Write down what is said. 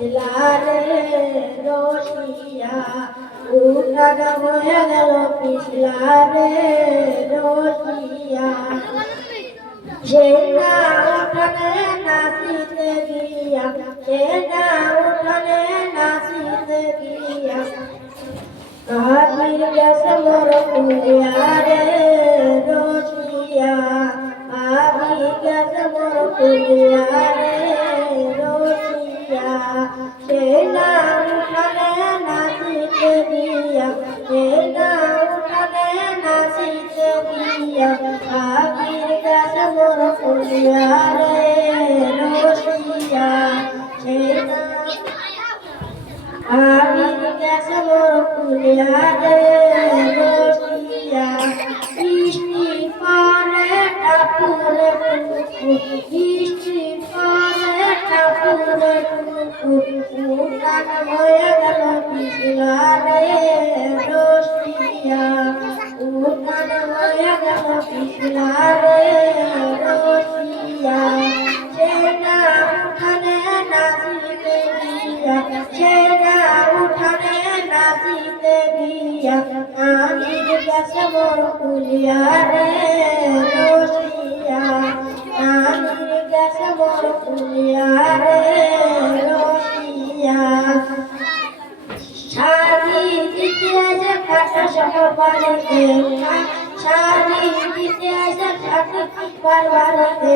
পিছলারে রসিয়া উঠান হয়ে গেল পিছলারে রসিয়া সেটা উঠানে নাচিতে গিয়া সেটা উঠানে নাচিতে গিয়া কাহির গেছে মোর কুলিয়ারে রসিয়া আহি গেছে মোর কুলিয়ারে রসিয়া সেটা উঠানে নাচিতে গিয়া সেটা উঠানে নাচিতে গিয়া কাহির গেছে মোর কুলিয়ারে রসিয়া সেটা আবির গেছে মোর কুলিয়ারে রসিয়া বৃষ্টি পরে ঠাকুরে বৃষ্টি পরে ঠাকুরে উঠান হয়ে গেল পিছলারে রসিয়া উঠান হয়ে গেল পিছলারে রসিয়া সেটা উঠানে নাচিতে গিয়া সেটা উঠানে নাচিতে গিয়া আমির গেছে মোর কুলিয়ারে রসিয়া আমির গেছে মোর কুলিয়ারে রসিয়া শাড়ি দিতে যে কাটা সবার বাড়িতে শাড়ি দিতে যে কাটা সবার বাড়িতে